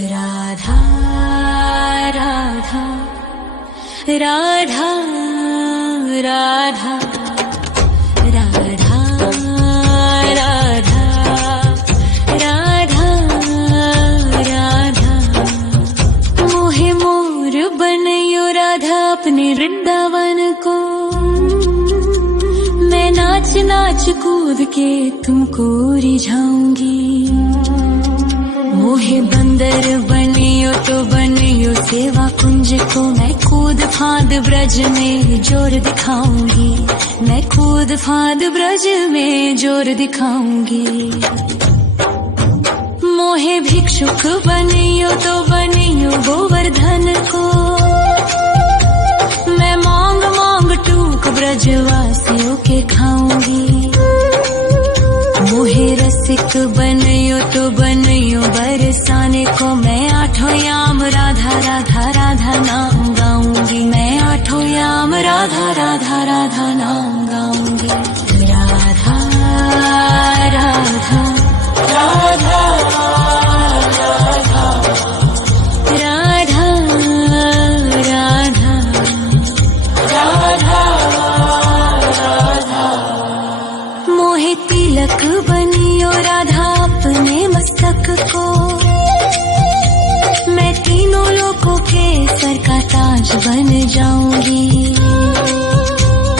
राधा राधा राधा राधा राधा राधा राधा राधा मोहे मोर बनयो राधा अपने वृंदावन को। मैं नाच नाच कूद के तुमको रिझाऊंगी। मोहे बंदर बनियो तो बनियो सेवा कुंज को। मैं कूद फांद ब्रज में जोर दिखाऊंगी। मैं कूद फांद ब्रज में जोर दिखाऊंगी। मोहे भिक्षुक बनियो तो बनियो गोवर्धन को। मैं मांग मांग टूक ब्रजवासियों के खाऊंगी। मोहे रसिक बनियो तो बनियो बरसाने को। मैं आठों याम राधा राधा राधा नाम गाऊंगी। मैं आठों याम राधा राधा राधा नाम गाऊंगी। राधा राधा राधा राधा राधा राधा राधा। मोहे तिलक बनियो राधा अपने मस्तक को। मैं तीनों लोगों के सर का ताज बन जाऊंगी।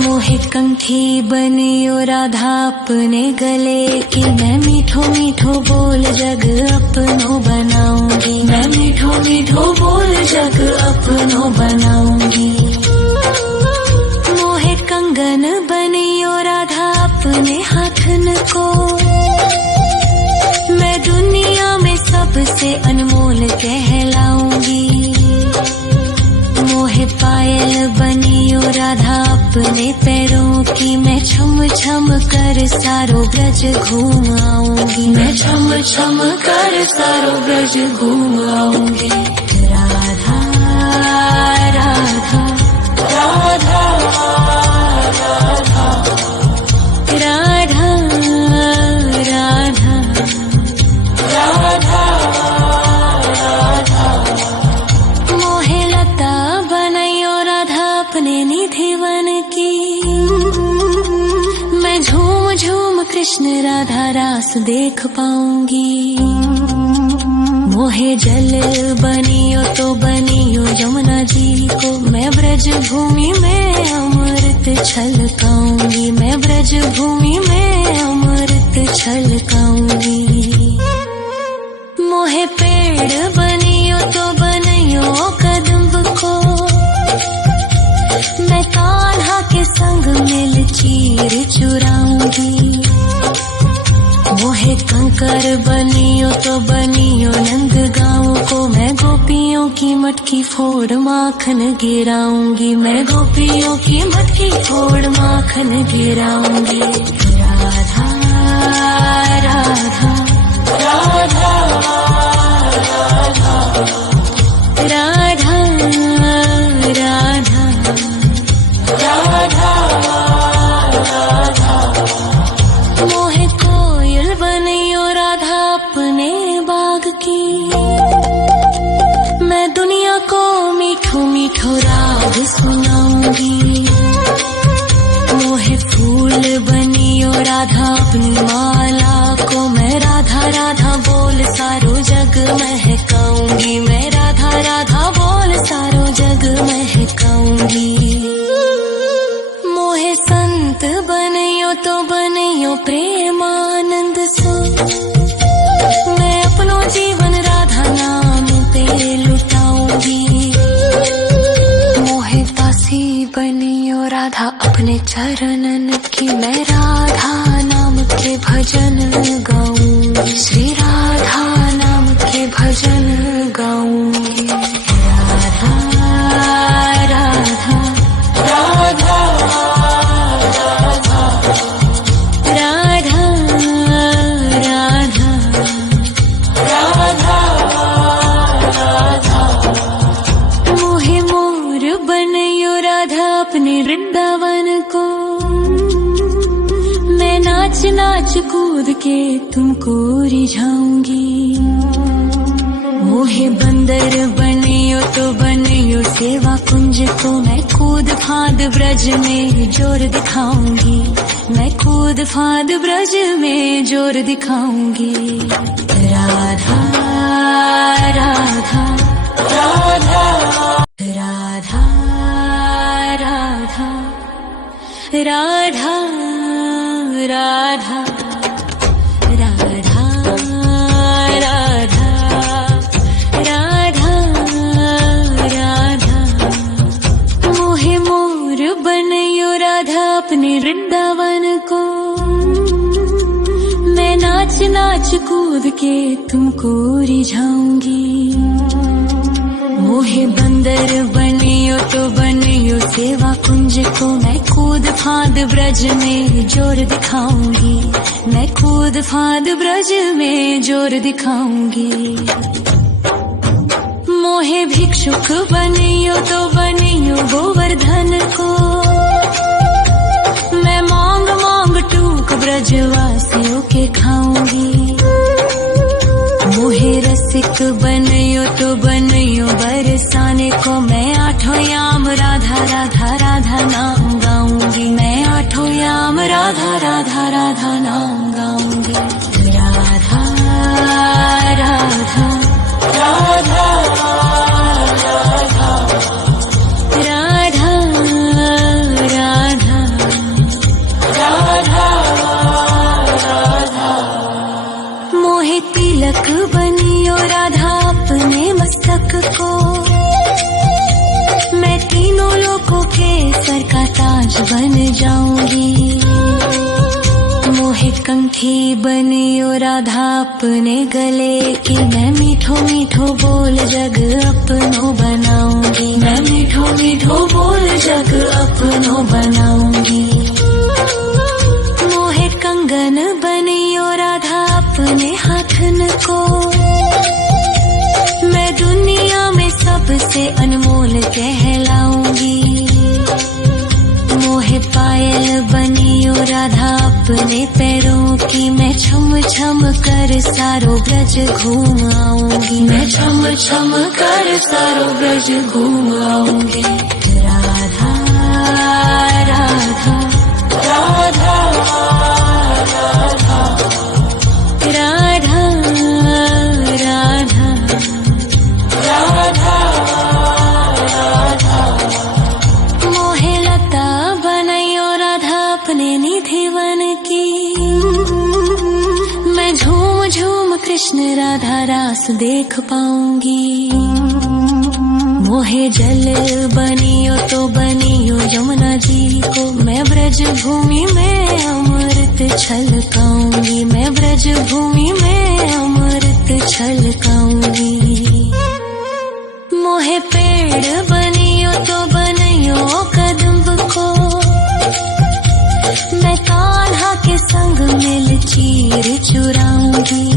मोहे कंठी बनियो राधा अपने गले की। मैं मीठो मीठो बोल जग अपनो बनाऊंगी। मैं मीठो मीठो बोल जग अपनो बनाऊंगी। मोहे कंगन बनियो राधा अपने हाथन को। मैं दुनिया में सबसे अनमोल कहलाऊंगी। मोहे पायल बनियो राधा अपने पैरों की। मैं छम छम कर सारो ब्रज घूम आऊंगी। मैं छम छम कर सारो ब्रज घूम आऊंगी। राधा राधा राधा राधा राधा राधा राधा। मोहे लता बनयो राधा अपने निधि वन की। मैं झूम झूम कृष्ण राधा रास देख पाऊंगी। मोहे जल बनियो तो बनियो यमुना जी को। मैं ब्रज भूमि में अमृत छलकाऊंगी। मैं ब्रज भूमि में अमृत छलकाऊंगी। मोहे पेड़ बनियो तो बनियो कदम्ब को। मैं कान्हा के संग मिल चीर चुराऊंगी। मोहे कंकर बनियो तो बनियो नंद गाँव को। मैं गोपियों की मटकी फोड़ माखन गिराऊंगी। मैं गोपियों की मटकी फोड़ माखन गिराऊंगी। राधा राधा राधा राधा राधा राधा। मोहे कोयल बनियो राधा अपने बाग की। मैं दुनिया को मीठो मीठो राग सुनाऊंगी। मोहे फूल बनियो राधा अपनी माला को। मैं राधा राधा बोल सारो जग महकाऊंगी। मैं राधा राधा बोल सारो जग महकाऊंगी। मोहे संत बनियो तो बनियो प्रेमानंद सो। मैं अपनो जीवन राधा नाम पे लुटाऊंगी। मोहे दासी बनियो राधा अपने चरणन की। मैं राधा नाम के भजन गाऊंगी। श्री राधा नाम के भजन गाऊंगी। राधा राधा राधा राधा राधा राधा। मोहे मोर बनयो राधा अपने वृंदावन को। मैं नाच नाच कूद के तुमको रिझाऊंगी। मोहे बंदर बनियो तो बनियो सेवा कुंज को, मैं कूद फांद ब्रज में जोर दिखाऊंगी, मैं कूद फांद ब्रज में जोर दिखाऊंगी। राधा राधा राधा राधा राधा राधा राधा राधा राधा राधा। मोहे मोर बनयो राधा अपने वृंदावन को, मैं नाच नाच कूद के तुमको रिझाऊंगी। मोहे बंदर बनियो तो बनियो सेवा कुंज को, मैं कूद फांद ब्रज में जोर दिखाऊंगी, मैं कूद फांद ब्रज में जोर दिखाऊंगी। मोहे भिक्षुक बनियो तो बनियो गोवर्धन को, मैं मांग मांग टूक ब्रजवासियों के खाऊंगी। मोहे रसिक बनियो तो बनियो बरसाने को, मैं आठों याम राधा राधा राधा नाम गाऊंगी, मैं आठों याम राधा राधा राधा नाम गाऊंगी। राधा राधा राधा राधा राधा राधा राधा। मोहे तिलक बनियो राधा अपने मस्तक को, मैं तीनों लोगों के सर का ताज बन जाऊंगी। मोहे कंठी बनियो राधा अपने गले की, मैं मीठो मीठो बोल जग अपनो बनाऊंगी, मैं मीठो मीठो बोल जग अपनो बनाऊंगी। मोहे कंगन बनियो राधा अपने हाथन को, मैं दुनिया में सबसे अनमोल कहलाऊंगी। मोहे पायल बनियो राधा अपने पैरों की, मैं छम छम कर सारो ब्रज घूम आऊंगी, मैं छम छम कर सारो ब्रज घूम आऊंगी। राधा राधा राधा राधा राधा राधा राधा राधा। मोहे लता बनयो राधा अपने निधि वन की, मैं झूम झूम कृष्ण राधा रास देख पाऊंगी। मोहे जल बनियो तो बनियो यमुना जी को, मैं ब्रज भूमि में अमृत छलकाऊंगी, मैं ब्रज भूमि में अमृत छलकाऊंगी। मोहे पेड़ बनियो तो बनियो कदम्ब को, मैं कान्हा के संग मिल चीर चुराऊंगी।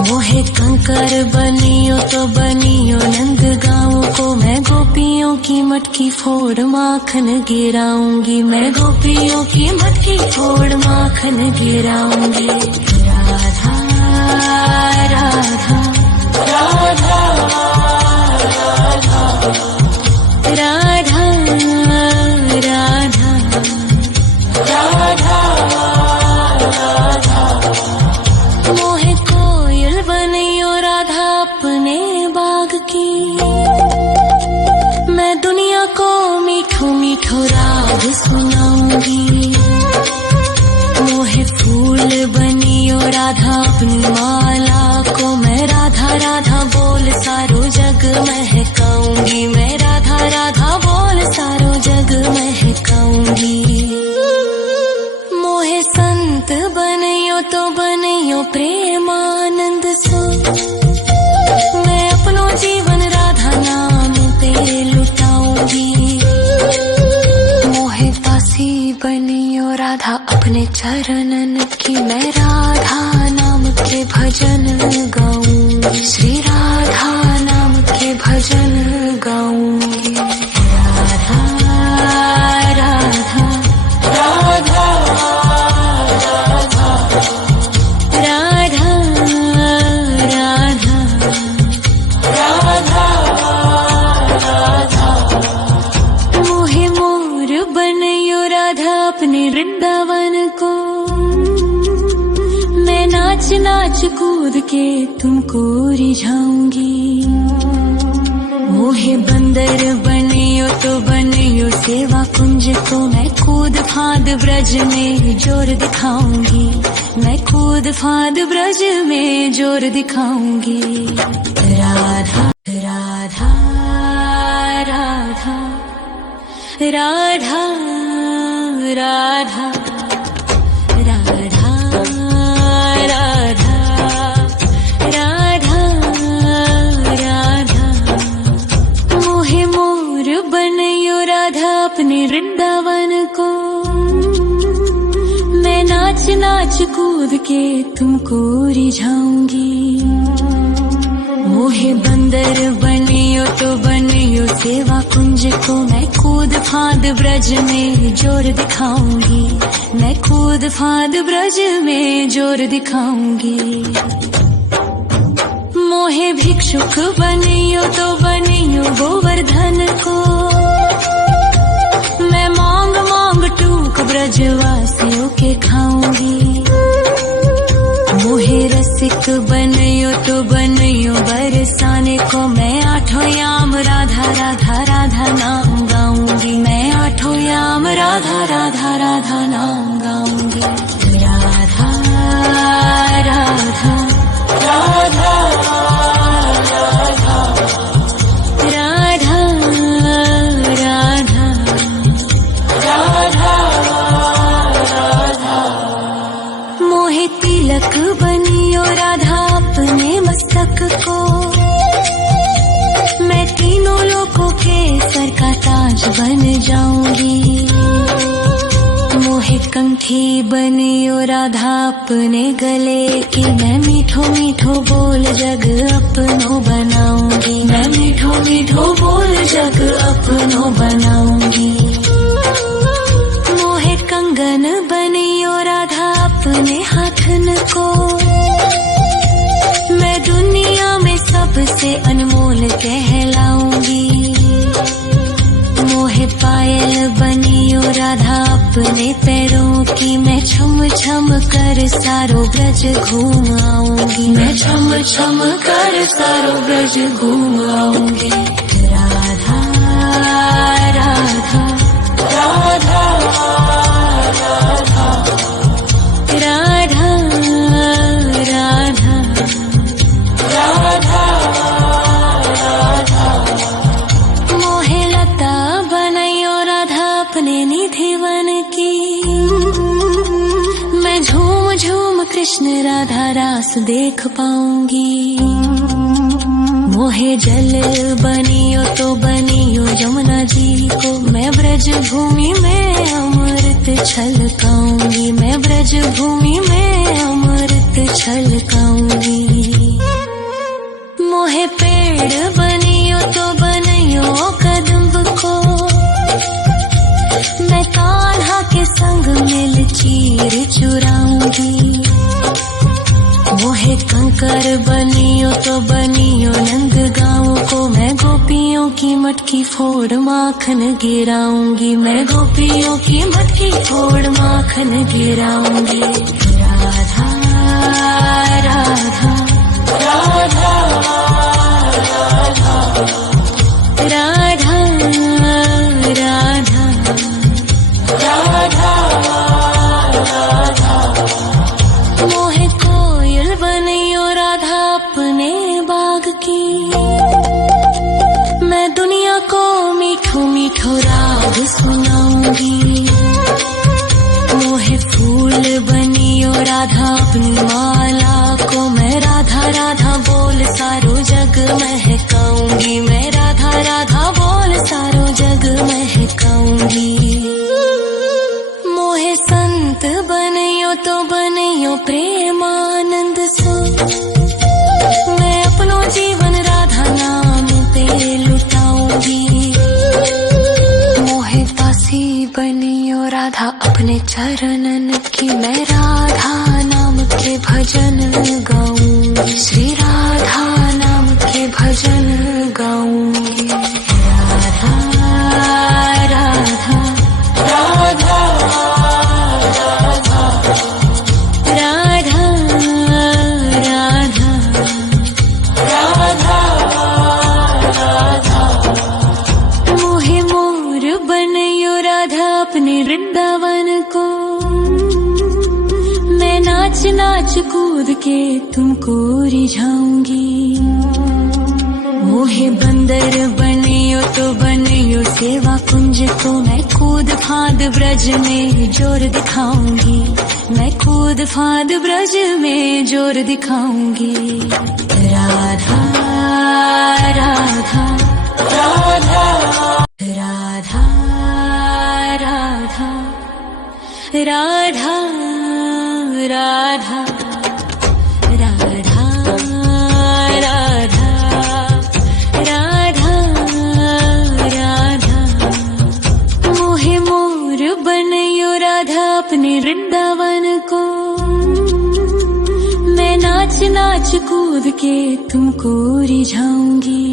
मोहे कंकर बनियो तो बनियो नंद गाँव को, मैं गोपियों की मटकी फोड़ माखन गिराऊंगी, मैं गोपियों की मटकी फोड़ माखन गिराऊंगी। राधा राधा राधा राधा राधा राधा राधा। मोहे कोयल बनियो राधा अपने बाग की, मैं दुनिया को मीठो मीठो राग सुनाऊंगी। मोहे फूल बनियो राधा अपनी माला को, मैं राधा राधा बोल सारो जग महकाऊंगी, मैं राधा राधा बोल सारो जग महकाऊंगी। मोहे संत बनियो तो बनियो प्रेमानंद सो, मैं अपनो जीवन राधा नाम पे लुटाऊंगी। मोहे दासी बनियो राधा अपने चरणन की, मैं राधा नाम के भजन गाऊंगी, श्री राधा नाम के भजन गाऊंगी। राधा राधा राधा राधा राधा राधा कूद के तुमको रिझाऊंगी। मोहे बंदर बनियो तो बनियो सेवा कुंज को, मैं कूद फांद ब्रज में जोर दिखाऊंगी। मैं कूद फांद ब्रज में जोर दिखाऊंगी। राधा राधा राधा राधा राधा राधा राधा राधा राधा। मोहे मोर बनयो राधा अपने वृंदावन को, मैं नाच नाच कूद के तुमको रिझाऊंगी। मोहे बंदर बनियो तो बनियो सेवा कुंज को, मैं कूद फांद ब्रज में जोर दिखाऊंगी। मैं कूद फांद ब्रज में जोर दिखाऊंगी। मोहे भिक्षुक बनियो तो बनियो गोवर्धन को, मैं मांग मांग टूक ब्रजवासियों के खाऊंगी। मोहे रसिक बनियो तो बनियो बरसाने को, मैं आठों याम राधा राधा राधा नाम गाऊंगी। मैं आठों याम राधा राधा राधा नाम गाऊंगी। राधा राधा राधा राधा राधा राधा राधा। मोहे तिलक बनियो राधा अपने मस्तक को, मैं तीनों लोगों के सर का ताज बन जाऊंगी। मोहे कंठी बनियो राधा अपने गले की, मैं मीठो मीठो बोल जग अपनो बनाऊंगी। मैं मीठो मीठो बोल जग अपनो बनाऊंगी। मोहे कंगन बनियो राधा अपने हाथन को, मैं दुनिया में सबसे अनमोल कहलाऊंगी। मोहे पायल बनियो राधा अपने पैरों की, मैं छम छम कर सारो ब्रज घूम आऊंगी। मैं छम छम कर सारो ब्रज घूम आऊंगी। राधा राधा राधा राधा राधा राधा राधा। मोहे लता बनयो राधा अपने निधिवन की, मैं झूम झूम कृष्ण राधा रास देख पाऊंगी। मोहे जल बनियो तो बनियो यमुना जी को, मैं ब्रज भूमि में अमृत छलकाऊंगी। मैं ब्रज भूमि में अमृत छलकाऊंगी। मोहे पेड़ बनियो तो बनियो कदम्ब को, मैं कान्हा के संग मिल चीर चुराऊंगी। मोहे कंकर बनियो तो बनियो नंद गाँव को, मैं गोपियों की मटकी फोड़ माखन गिराऊंगी। मैं गोपियों की मटकी फोड़ माखन गिराऊंगी। राधा राधा राधा राधा राधा राधा राधा। मोहे कोयल बनियो राधा अपने बाग की, मैं दुनिया को मीठो मीठो राग सुनाऊंगी। मोहे फूल बनियो राधा अपनी माला को, मैं राधा राधा बोल सारो जग महकाऊंगी। मैं राधा राधा बोल सारो जग महकाऊंगी। मोहे संत बनियो तो बनियो प्रेमानंद सो, मैं अपनो जीवन राधा नाम पे लुटाऊंगी। मोहे दासी बनियो राधा अपने चरणन की, मैं राधा नाम के भजन गाऊंगी। श्री राधा नाम के भजन गाऊंगी। राधा राधा राधा राधा राधा राधा नाच कूद के तुमको रिझाऊंगी। मोहे बंदर बनियो तो बनियो सेवा कुंज को, मैं कूद फांद ब्रज में जोर दिखाऊंगी। मैं कूद फांद ब्रज में जोर दिखाऊंगी। राधा राधा राधा राधा राधा राधा राधा राधा राधा राधा राधा। मोहे मोर बनयो राधा अपने वृंदावन को, मैं नाच नाच कूद के तुमको रिझाऊंगी।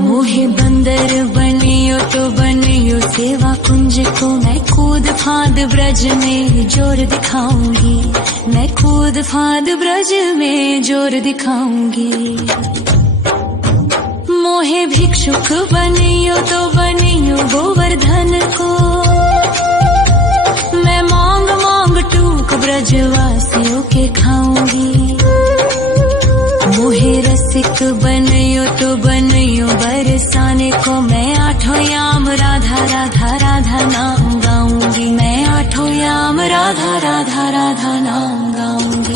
मोहे बंदर बनियो तो बनियो सेवा कुंज को, मैं कूद फांद ब्रज में जोर दिखाऊंगी। मैं कूद फांद ब्रज में जोर दिखाऊंगी। मोहे भिक्षुक बनियो तो बनियो गोवर्धन को, मैं मांग मांग टूक ब्रजवासियों के खाऊंगी। मोहे रसिक बनियो तो बनियो बरसाने को, मैं आठों याम राधा राधा राधा नाम गाऊंगी। मैं आठों याम राधा राधा राधा नाम गाऊंगी।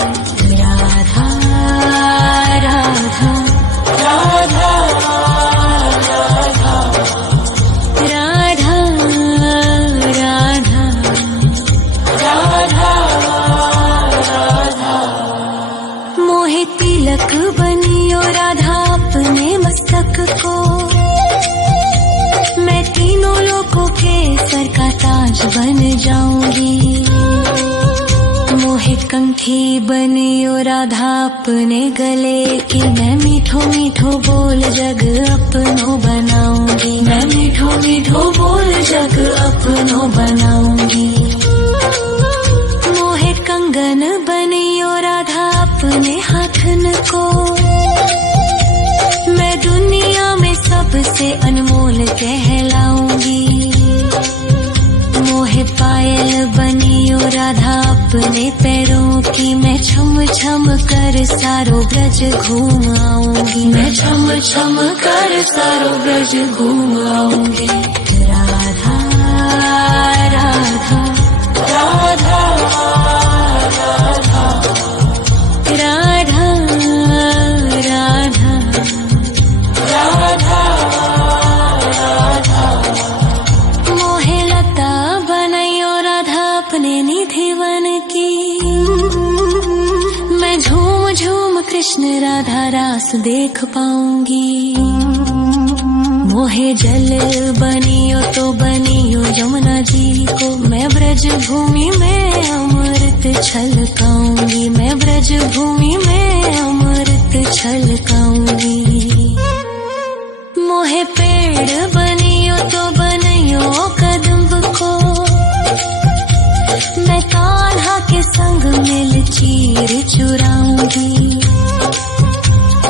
राधा राधा राधा राधा राधा राधा राधा। मोहे तिलक बनियो राधा अपने मस्तक को, मैं तीनों लोगों के सर का ताज बन जाऊंगी। मोहे कंठी बनियो राधा अपने गले की, मैं मीठो मीठो बोल जग अपनो बनाऊंगी। मैं मीठो मीठो बोल जग अपनो बनाऊंगी। मोहे कंगन बनियो राधा अपने हाथन को, मैं दुनिया में सबसे अनमोल कहलाऊंगी। मोहे पायल बनियो राधा अपने पैरों की, मैं छम छम कर सारो ब्रज घूम आऊंगी। मैं छम छम कर सारो ब्रज घूम आऊंगी। राधा राधा राधा राधा राधा राधा राधा राधा। मोहे लता बनयो राधा अपने निधि वन की, मैं झूम झूम कृष्ण राधा रास देख पाऊंगी। मोहे जल बनियो तो बनियो यमुना जी को, मैं ब्रज भूमि में अमृत छलकाऊंगी। मैं ब्रज भूमि में अमृत छलकाऊंगी। मोहे पेड़ बनियो तो बनियो कदम्ब को, मैं कान्हा के संग मिल चीर चुराऊंगी।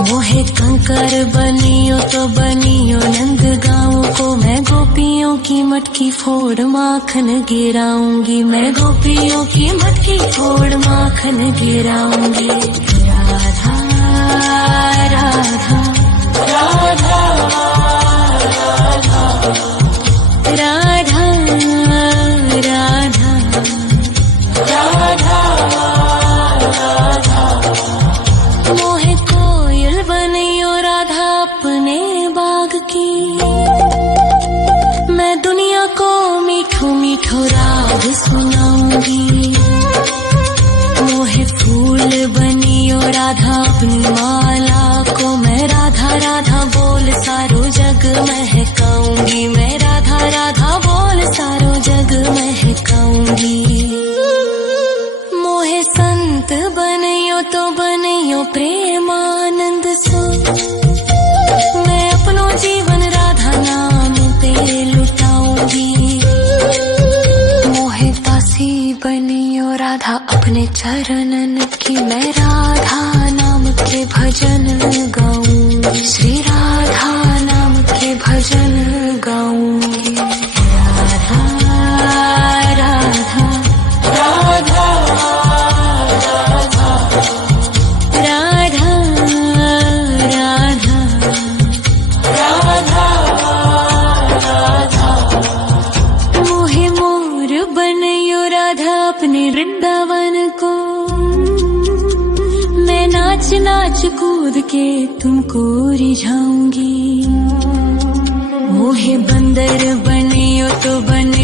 मोहे कंकर बनियो तो बनियो नंद गाँव को, मैं गोपियों की मटकी फोड़ माखन गिराऊंगी। मैं गोपियों की मटकी फोड़ माखन गिराऊंगी। राधा राधा राधा राधा राधा राधा राधा। मोहे कोयल बनियो राधा अपने बाग की, मैं दुनिया को मीठो मीठो राग सुनाऊंगी। मोहे फूल बनियो राधा अपनी माला को, मैं राधा राधा बोल सारो जग महकाऊंगी। मैं राधा राधा बोल सारो जग महकाऊंगी। मोहे संत बनियो तो बनियो प्रेमानंद सो, मैं अपनो जीवन राधा नाम पे लुटाऊंगी। मोहे दासी बनियो राधा अपने चरणन की, मैं राधा नाम के भजन गाऊंगी। श्री राधा नाम के भजन गाऊंगी। राधा राधा राधा राधा राधा अपने वृंदावन को। मैं नाच नाच कूद के तुमको रिझाऊंगी। मोहे बंदर बनियो तो बनियो